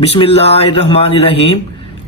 बिस्मिल्लाहिर्रहमानिर्रहीम।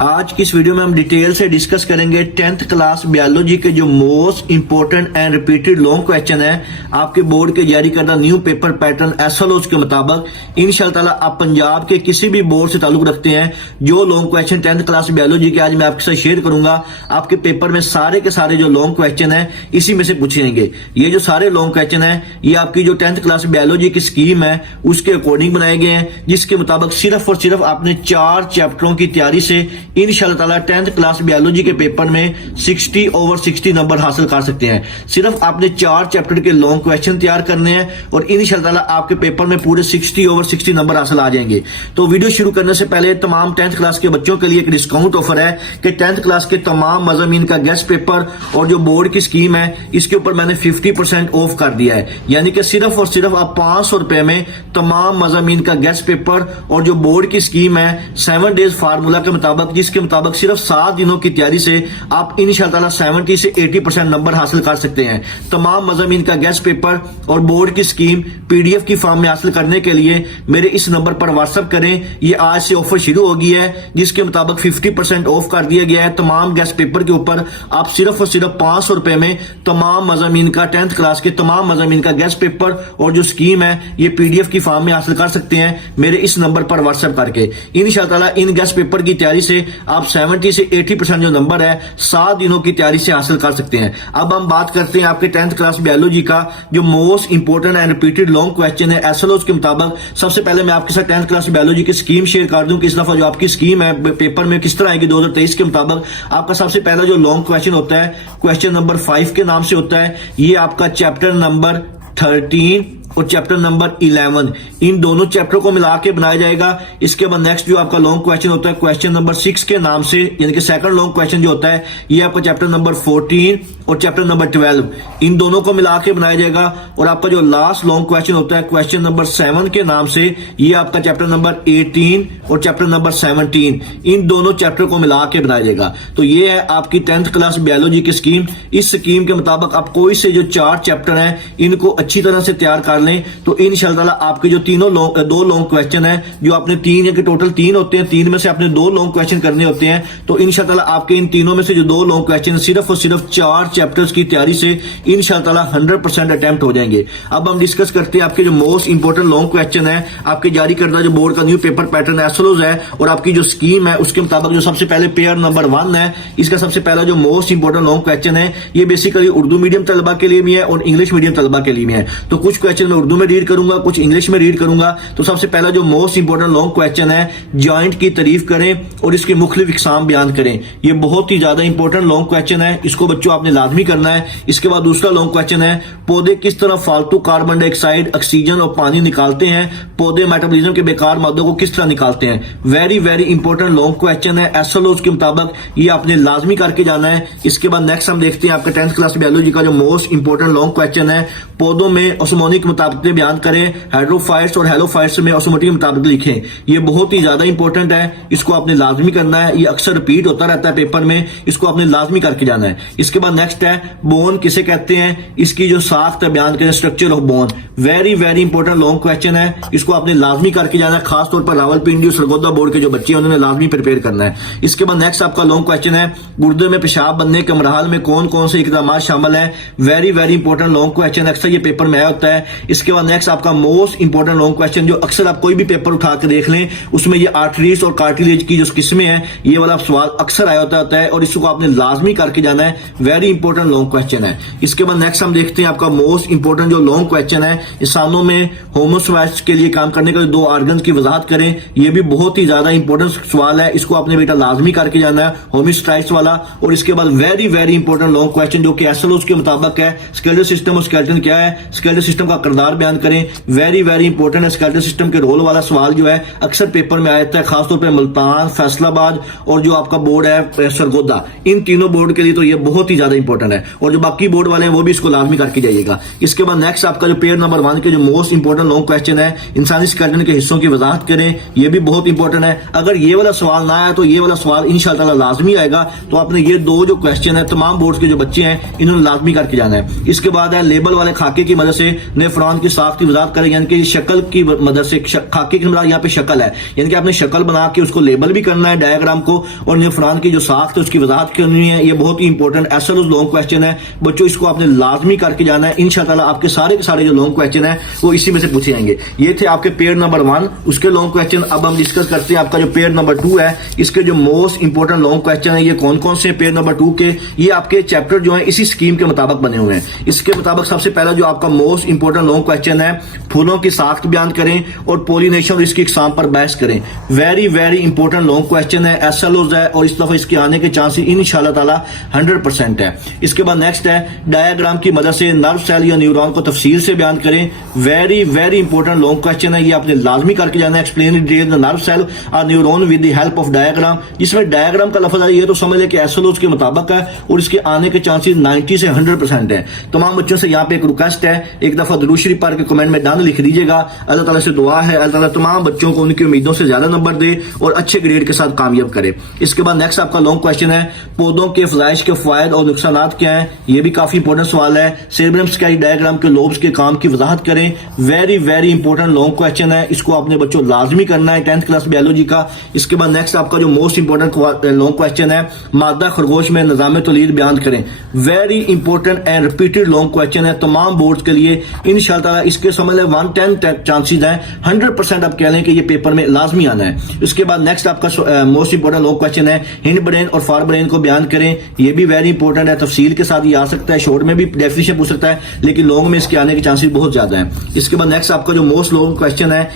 आज की इस वीडियो में हम डिटेल से डिस्कस करेंगे 10th क्लास बायोलॉजी के जो most important and repeated long question है आपके बोर्ड के जारी करदा न्यू पेपर पैटर्न एसएलओ के मुताबिक। इंशाअल्लाह ताला आप पंजाब के किसी भी बोर्ड से ताल्लुक रखते हैं, जो long question 10th class biology के आज मैं आपके साथ शेयर करूंगा, आपके पेपर में सारे के सारे जो लॉन्ग क्वेश्चन है इसी में से पूछे जाएंगे। ये जो सारे लॉन्ग क्वेश्चन है ये आपकी जो 10th क्लास बायोलॉजी की स्कीम है उसके अकॉर्डिंग बनाए गए हैं, जिसके मुताबिक सिर्फ और सिर्फ आपने 4 चैप्टरों की तैयारी से इंशाअल्लाह ताला 10th क्लास बायोलॉजी के पेपर में 60 ओवर 60 नंबर हासिल कर सकते हैं। सिर्फ आपने 4 चैप्टर के लॉन्ग क्वेश्चन तैयार करने हैं और इंशाअल्लाह ताला आपके पेपर में पूरे 60 ओवर 60 नंबर हासिल आ जाएंगे। तो वीडियो शुरू करने से पहले तमाम 10th क्लास के बच्चों के लिए एक डिस्काउंट ऑफर है कि 10th क्लास के तमाम मज़ामीन का गेस्ट पेपर और जो बोर्ड की स्कीम है इसके ऊपर मैंने 50% ऑफ कर दिया है, यानी कि सिर्फ और सिर्फ आप 500 रुपए में तमाम मज़ामीन का गेस्ट पेपर और जो बोर्ड की स्कीम है 7 डेज फार्मूला के मुताबिक, जिसके मुताबिक सिर्फ 7 दिनों की तैयारी से आप इंशाअल्लाह 70 से 80% नंबर हासिल कर सकते हैं। तमाम मज़ामीन का गेस्ट पेपर और बोर्ड की स्कीम पीडीएफ की फॉर्म में हासिल करने के लिए मेरे इस नंबर पर व्हाट्सएप करें। ये आज से ऑफर शुरू हो गई है, जिसके मुताबिक 50% ऑफ कर दिया गया है तमाम गेस्ट पेपर के ऊपर। आप सिर्फ और सिर्फ 500 रुपए में तमाम मज़ामीन का 10th क्लास के तमाम मज़ामीन का गेस्ट पेपर और जो स्कीम है ये पीडीएफ की फॉर्म में हासिल कर सकते हैं मेरे इस नंबर पर व्हाट्सएप करके। इंशाअल्लाह इन गेस्ट पेपर की तैयारी से आप 70 से 80% जो नंबर है 7 दिनों की तैयारी से हासिल कर सकते हैं। अब हम बात करते हैं आपके 10th क्लास बायोलॉजी का जो most important and repeated long question है एसएलओ के मुताबिक। सबसे पहले मैं आपके साथ 10th क्लास बायोलॉजी की स्कीम शेयर कर दूं कि इस दफा जो आपकी स्कीम है पेपर में किस तरह आएगी 2023 के मुताबिक। आपका सबसे पहला जो लॉन्ग क्वेश्चन होता है क्वेश्चन नंबर 5 के नाम से होता है। ये आपका चैप्टर नंबर 13 और चैप्टर नंबर 11 इन दोनों चैप्टर को मिला के बनाया जाएगा। इसके बाद नेक्स्ट जो आपका लॉन्ग क्वेश्चन होता है क्वेश्चन नंबर 6 के नाम से, यानी कि सेकंड लॉन्ग क्वेश्चन जो होता है ये आपका चैप्टर नंबर 14 और चैप्टर नंबर 12 इन दोनों को मिला के बनाया जाएगा। और आपका जो लास्ट लॉन्ग क्वेश्चन होता है क्वेश्चन नंबर 7 के नाम से, ये आपका चैप्टर नंबर 18 और चैप्टर नंबर 17 इन दोनों चैप्टर को मिला के बनाया जाएगा। तो ये है आपकी 10th क्लास बायोलॉजी की स्कीम। इस स्कीम के मुताबिक आप कोई से जो 4 चैप्टर हैं इनको अच्छी तरह से तैयार कर लें तो इंशाअल्लाह आपके जो दो लॉन्ग क्वेश्चन है जो आपने 3 या कि टोटल 3 होते हैं, 3 में से आपने 2 लॉन्ग क्वेश्चन करने होते हैं, तो इंशाअल्लाह आपके इन तीनों में से जो 2 लॉन्ग क्वेश्चन सिर्फ और सिर्फ 4 चैप्टर्स की तैयारी से इंशाअल्लाह 100% अटेम्प्ट हो जाएंगे। अब हम डिस्कस करते हैं आपके जो मोस्ट इंपोर्टेंट लॉन्ग क्वेश्चन है आपके जारी करदा जो बोर्ड का न्यू पेपर पैटर्न एसएलओ है और आपकी जो स्कीम है उसके मुताबिक। जो सबसे पहले पेयर नंबर 1 है, इसका सबसे पहला जो मोस्ट इंपोर्टेंट लॉन्ग क्वेश्चन है ये बेसिकली उर्दू मीडियम तलबा के लिए भी है और इंग्लिश मीडियम तलबा के लिए भी है। तो कुछ क्वेश्चन मैं उर्दू में रीड करूंगा, कुछ इंग्लिश में रीड करूंगा। तो सबसे पहला जो मोस्ट इंपोर्टेंट लॉन्ग क्वेश्चन है जॉइंट की तारीफ करें और इसके मुख्तलिफ इकसाम बयान करें। ये बहुत ही ज्यादा इंपॉर्टेंट लॉन्ग क्वेश्चन है, इसको बच्चों आपने लाजमी करना है। इसके बाद दूसरा लॉन्ग क्वेश्चन है पौधे किस तरह फालतू कार्बन डाइऑक्साइड, ऑक्सीजन और पानी निकालते हैं, पौधे मेटाबॉलिज्म के बेकार मादों को किस तरह निकालते हैं। Very very important long question है एसएलओ के मुताबिक, ये आपने लाजमी करके जाना है। इसके बाद नेक्स्ट हम देखते हैं आपका 10th क्लास बायोलॉजी का जो मोस्ट इंपोर्टेंट लॉन्ग क्वेश्चन है पौधों में ऑस्मोनिक मुताबिक बयान करें, हाइड्रोफाइट्स और हेलोफाइट्स में ऑस्मोटिक मुताबिक लिखें। ये बहुत ही ज्यादा इंपॉर्टेंट है, इसको आपने लाजमी करना है। ये अक्सर रिपीट होता रहता है पेपर में, इसको आपने लाजमी करके जाना है। इसके बाद नेक्स्ट है बोन किसे कहते हैं, इसकी जो साख्त है बयान करें, structure of bone. Very very important long question है, इसको आपने लाजमी करके जाना है। खासतौर पर रावलपिंडी और सरगोदा बोर्ड के जो बच्चे हैं उन्होंने लाजमी प्रिपेयर करना है। इसके बाद नेक्स्ट आपका लॉन्ग क्वेश्चन है गुर्दे में पेशाब बनने के मरहल में कौन कौन से इकदाम शामिल है। Very very important long question, अक्सर ये पेपर में आया होता है। इसके बाद नेक्स्ट आपका मोस्ट इंपॉर्टेंट लॉन्ग क्वेश्चन जो अक्सर आप कोई भी पेपर उठा के देख लें उसमें ये आर्टरीज और कार्टिलेज की जो किस्में हैं ये वाला सवाल अक्सर आया होता है और इसको आपने लाजमी करके जाना है। वेरी इंपॉर्टेंट लॉन्ग क्वेश्चन है। इसके बाद नेक्स्ट हम देखते हैं आपका मोस्ट इंपॉर्टेंट जो लॉन्ग क्वेश्चन है इंसानों में होमोस्वाइट्स के लिए काम करने का 2 ऑर्गन्स की वजाहत करें। ये भी बहुत ही ज्यादा इंपॉर्टेंट सवाल है, इसको आपने बेटा लाजमी करके जाना है, होमोस्टाइट्स वाला। और इसके बाद very very important long question जो कि एसएलओ के मुताबिक है स्केलेटल सिस्टम और स्केलेटन क्या है, स्केलेटल सिस्टम का किरदार बयान करें। वेरी वेरी इंपॉर्टेंट है, स्केलेटल सिस्टम के रोल वाला सवाल जो है अक्सर पेपर में आता है, खासतौर पर मुल्तान, फैसलाबाद और जो आपका बोर्ड है सरगोदा, इन तीनों बोर्ड के लिए तो ये बहुत ही ज्यादा इंपॉर्टेंट है और जो बाकी बोर्ड वाले हैं वो भी इसको लाजमी करके जाइएगा। इसके बाद नेक्स्ट आपका जो पेयर नंबर 1 के जो मोस्ट इंपॉर्टेंट लॉन्ग क्वेश्चन है इंसानी स्केलेटन के हिस्सों की वजाहत करें। ये भी बहुत इंपॉर्टेंट है, अगर ये वाला सवाल ना आया तो ये वाला सवाल इंशाअल्लाह लाजमी आएगा। तो आपने ये 2 जो क्वेश्चन है तमाम बोर्ड के जो बच्चे हैं इन्होंने लाजमी करके जाना है। इसके बाद है लेबल वाले खाके की मदद से नेफ्रॉन इंसान की साख की वजाहत करें, यानी कि शक्ल की मदद से, खाके की मदद यहाँ पे शक्ल है, यानी कि आपने शक्ल बना के उसको लेबल भी करना है डायग्राम को, और न्यूफ्रॉन की जो साख है उसकी वजाहत करनी है। ये बहुत ही इंपॉर्टेंट एसएलओ लॉन्ग क्वेश्चन है बच्चों, इसको आपने लाजमी करके जाना है। इंशाल्लाह आपके सारे के सारे जो लॉन्ग क्वेश्चन है वो इसी में से पूछे जाएंगे। ये थे आपके पेयर नंबर 1 उसके लॉन्ग क्वेश्चन। अब हम डिस्कस करते हैं आपका जो पेयर नंबर 2 है, इसके जो मोस्ट इंपॉर्टेंट लॉन्ग क्वेश्चन है ये कौन कौन से पेयर नंबर 2 के। ये आपके चैप्टर जो है इसी स्कीम के मुताबिक बने हुए हैं। इसके मुताबिक सबसे पहला जो आपका मोस्ट इंपॉर्टेंट लॉन्ग क्वेश्चन है, फूलों की साख्त बयान करें और पोलिनेशन और इसकी इकसाम पर बहस करें। Very very important long question है, एसएलओज है, और इस दफा इसके आने के चांसेस इंशाल्लाह ताला 100% है। इसके बाद नेक्स्ट है, डायग्राम की मदद से नर्व सेल या न्यूरॉन को तफसील से बयान करें। Very very important long question है, ये आपने लाजमी करके जाना है। Explain detail the nerve cell और neuron with the help of diagram. इसमें डायग्राम का लफ्ज है, ये तो समझ ले कि एसएलओज के मुताबिक है और इसके आने के चांसेस 90 से 100% है। तमाम बच्चों से यहाँ पे एक रिक्वेस्ट है, एक दफा दुरूद शरीफ पढ़ के कमेंट में डन लिख दीजिएगा। अल्लाह ताला से दुआ है अल्लाह ताला तमाम बच्चों को उनकी उम्मीदों से ज्यादा नंबर दे और अच्छे ग्रेड के साथ कामयाब करे। इसके बाद नेक्स्ट आपका लॉन्ग क्वेश्चन है, पौधों के फजाइश के फायदे और नुकसान क्या है। ये भी काफी इंपॉर्टेंट सवाल है। सेरेब्रम स्काई डायग्राम के लोब्स के काम की वजाहत करें। Very very important long question है, इसको आपने बच्चों लाजमी करना है 10th क्लास बायोलॉजी का। इसके बाद नेक्स्ट आपका जो मोस्ट इंपॉर्टेंट लॉन्ग क्वेश्चन है, मादा खरगोश में निजाम तौलीद बयान करें। Very important and repeated long question है तमाम बोर्ड्स के लिए। इंशाल्लाह इसके समझ लें 110 चांसेस हैं, 100% आप कह लें कि ये पेपर में लाजमी आना है। इसके बाद नेक्स्ट आपका मोस्ट इंपॉर्टेंट लॉन्ग क्वेश्चन है, हिंड ब्रेन और फार ब्रेन को बयान करें। ये भी वेरी इंपॉर्टेंट है, तफसील के साथ ये आ सकता है, शॉर्ट में भी डेफिनेशन पूछ सकता है, लेकिन लॉन्ग में इसके आने के चांसेस बहुत ज्यादा है। इसके बाद नेक्स्ट आपका जो मोस्ट लॉन्ग क्वेश्चन है,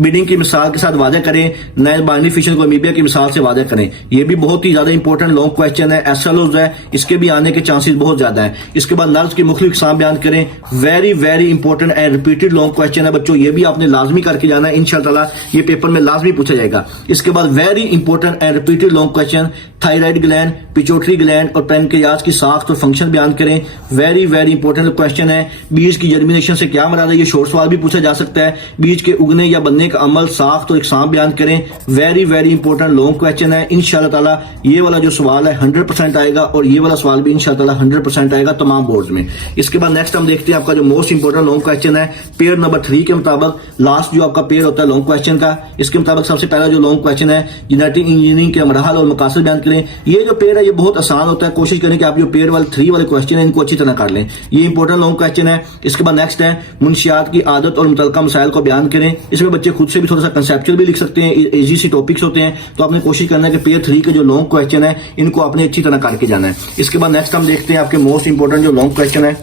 ब्रीडिंग की मिसाल के साथ वादे करें, नए बाइनरी फिशन को अमीबिया की मिसाल से वादे करें। ये भी बहुत ही ज्यादा इंपॉर्टेंट लॉन्ग क्वेश्चन है, एसएलओज है, इसके भी आने के चांसेस बहुत ज्यादा है। इसके बाद नर्व्स की मुख्तलिफ इकसाम बयान करें। Very very important and repeated long question है बच्चों, ये भी आपने लाजमी करके जाना है, इंशाल्लाह ये पेपर में लाजमी पूछा जाएगा। इसके बाद very important and repeated long question, thyroid gland, pituitary gland और पैनक्रियाज की साख्त और फंक्शन बयान करें। वेरी वेरी इंपॉर्टेंट क्वेश्चन है। बीज की जर्मिनेशन से क्या मराद है, ये शॉर्ट सवाल भी पूछा जा सकता है। बीज के उगने या बनने का अमल, साख्त और इकसाम बयान करें। Very very important long question है। इंशाल्लाह ताला ये वाला जो सवाल है 100% आएगा और ये वाला सवाल भी इंशाल्लाह ताला 100% आएगा तमाम बोर्ड्स में। इसके बाद नेक्स्ट हम देखते हैं आपका जो मोस्ट इंपॉर्टेंट लॉन्ग क्वेश्चन है, पेयर नंबर 3 के मुताबिक लास्ट जो आपका पेयर होता है लॉन्ग क्वेश्चन का, इसके मुताबिक सबसे पहला जो लॉन्ग क्वेश्चन है, जेनेटिक इंजीनियरिंग के मरहल और मकासद बयान करें। ये जो पेयर है ये बहुत आसान होता है, कोशिश करें कि आप जो पेयर वाले 3 वाले क्वेश्चन है इनको अच्छी तरह कर लें, ये इंपॉर्टेंट लॉन्ग क्वेश्चन है। इसके बाद नेक्स्ट है, मुंशियात की आदत और मुतल्लिका मसाइल को बयान करें। इसमें बच्चे खुद से भी थोड़ा सा कंसेप्चुअल भी लिख सकते हैं, इजी सी टॉपिक्स होते हैं, तो आपने कोशिश करना है कि पेयर 3 के जो लॉन्ग क्वेश्चन है इनको आपने अच्छी तरह करके जाना है। इसके बाद नेक्स्ट हम देखते हैं आपके मोस्ट इंपॉर्टेंट जो लॉन्ग क्वेश्चन है,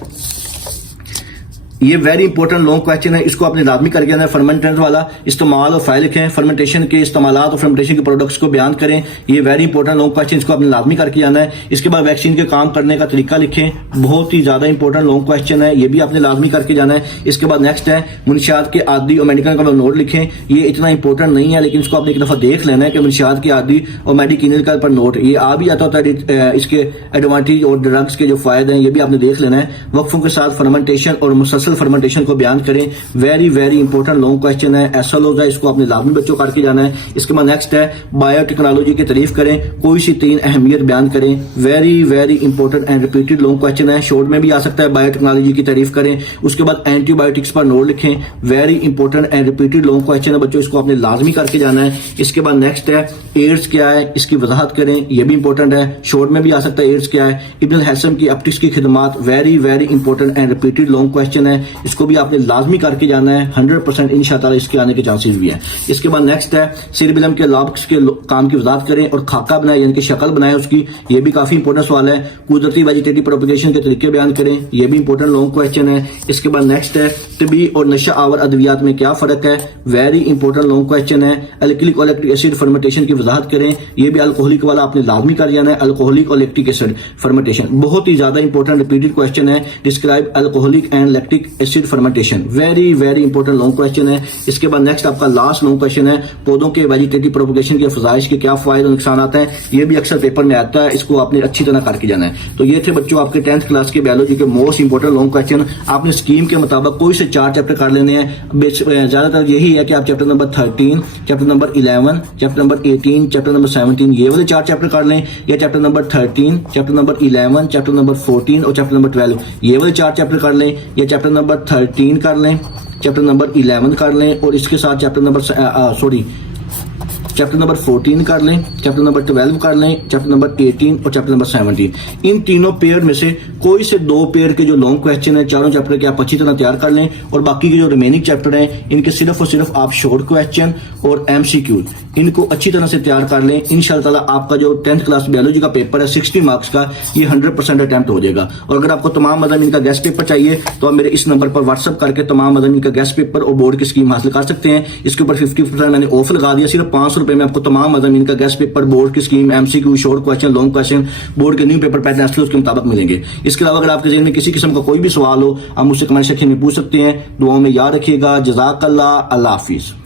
ये वेरी इंपॉर्टेंट लॉन्ग क्वेश्चन है, इसको आपने लाजमी करके जाना है। फर्मेंटेंट वाला इस्तेमाल और फाइल लिखें, फर्मेंटेशन के इस्तेमालात और फर्मेंटेशन के प्रोडक्ट्स को बयान करें। ये वेरी इंपॉर्टेंट लॉन्ग क्वेश्चन, इसको आपने लाजमी करके जाना है। इसके बाद वैक्सीन के काम करने का तरीका लिखें, बहुत ही ज्यादा इंपॉर्टेंट लॉन्ग क्वेश्चन है, ये भी आपने लाजमी करके जाना है। इसके बाद नेक्स्ट है, मुंशियात के आदि और मेडिकल का नोट लिखें। ये इतना इंपॉर्टेंट नहीं है, लेकिन इसको आपने एक दफा देख लेना है कि मुंशियात के आदि और मेडिकल पर नोट ये आ भी आता होता है। इसके एडवांटेज और ड्रग्स के जो फायदे हैं ये भी आपने देख लेना है। वक्फों के साथ फर्मेंटेशन और मुसलसल फर्मेंटेशन को बयान करें। Very very important long question है, एसएलओज है, इसको आपने लाजमी बच्चों करके जाना है। इसके बाद नेक्स्ट है, बायोटेक्नोलॉजी की तारीफ करें, कोई सी 3 अहमियत बयान करें। Very very important and repeated long question है, शॉर्ट में भी आ सकता है, बायोटेक्नोलॉजी की तारीफ करें। उसके बाद एंटीबायोटिक्स पर नोट लिखें। Very important and repeated long question है बच्चों, इसको आपने लाजमी करके जाना है। इसके बाद नेक्स्ट है, एड्स क्या है, इसकी वजाहत करें, यह भी इंपॉर्टेंट है, शॉर्ट में भी आ सकता है, एड्स क्या है। इब्न हैसम की ऑप्टिक्स की खिदमात, very very important and repeated long question है, इसको भी आपने लाजमी करके जाना है, 100% इंशाल्लाह इसके आने के चांसेस भी हैं। इसके बाद नेक्स्ट है, सेरेबेलम के लॉब्स के काम की वजाहत करें और खाका बनाए यानी कि शक्ल बनाए उसकी, ये भी काफी इंपॉर्टेंट सवाल है। कुदरती वेजिटेटिव प्रोपगेशन के तरीके बयान करें, ये भी इंपॉर्टेंट लॉन्ग क्वेश्चन है। इसके बाद नेक्स्ट है, तबी और नशा आवर अद्वियात में क्या फर्क है, वेरी इंपॉर्टेंट लॉन्ग क्वेश्चन है। एल्किलिक और लैक्टिक एसिड फर्मेंटेशन की वजाहत करें, ये भी अल्कोहलिक वाला आपने लाजमी कर जाना है। अल्कोहलिक और लैक्टिक एसिड फर्मेंटेशन बहुत ही ज्यादा इंपॉर्टेंट रिपीटेड क्वेश्चन है। Describe alcoholic and lactic acid fermentation, very very important long question है। इसके बाद नेक्स्ट आपका लास्ट लॉन्ग क्वेश्चन है, पौधों के वेजिटेटिव प्रोपगेशन के फजाइश के क्या फायदे और नुकसान आते हैं, ये भी अक्सर पेपर में आता है, इसको आपने अच्छी तरह करके जाना है। तो ये थे बच्चों आपके 10th क्लास के बायोलॉजी के मोस्ट इंपॉर्टेंट लॉन्ग क्वेश्चन। आपने स्कीम के मुताबिक कोई से 4 चैप्टर कर लेने हैं। ज्यादातर यही है कि आप chapter number 13, chapter number 11, chapter number 18, chapter number 17 ये वाले 4 चैप्टर कर लें, या chapter number 13, chapter number 11, chapter number 14 और चैप्टर नंबर 12 ये वाले 4 चैप्टर कर लें, या चैप्टर नंबर 13 कर लें, चैप्टर नंबर 11 कर लें और इसके साथ चैप्टर नंबर 14 कर लें, चैप्टर नंबर 12 कर लें, चैप्टर नंबर 18 और चैप्टर नंबर 17। इन तीनों पेयर में से कोई से 2 पेयर के जो लॉन्ग क्वेश्चन है चारों चैप्टर के आप अच्छी तरह तैयार कर लें और बाकी के जो रिमेनिंग चैप्टर हैं इनके सिर्फ और सिर्फ आप शॉर्ट क्वेश्चन और एमसीक्यू इनको अच्छी तरह से तैयार कर लें। इंशाअल्लाह आपका जो 10th क्लास बायोलॉजी का पेपर है 60 मार्क्स का, ये 100% अटेम्प्ट हो जाएगा। और अगर आपको तमाम मज़ामीन का गेस्ट पेपर चाहिए तो आप मेरे इस नंबर पर व्हाट्सअप करके तमाम मज़ामीन का गेस्ट पेपर और बोर्ड की स्कीम हासिल कर सकते हैं। इसके ऊपर 50% मैंने ऑफ लगा दिया, सिर्फ 500 रुपए में आपको तमाम मज़ामीन का गेस्ट पेपर, बोर्ड की scheme, MCQ, short question, long question, board के न्यू पेपर पैटर्न उसके मुताबिक मिलेंगे। इसके अलावा अगर आपके ज़हन में किसी किस्म का कोई भी सवाल हो आप मुझसे कमेंट सेक्शन में पूछ सकते हैं। दुआओं में याद रखिएगा। जज़ाकल्लाह, अल्लाह हाफिज़।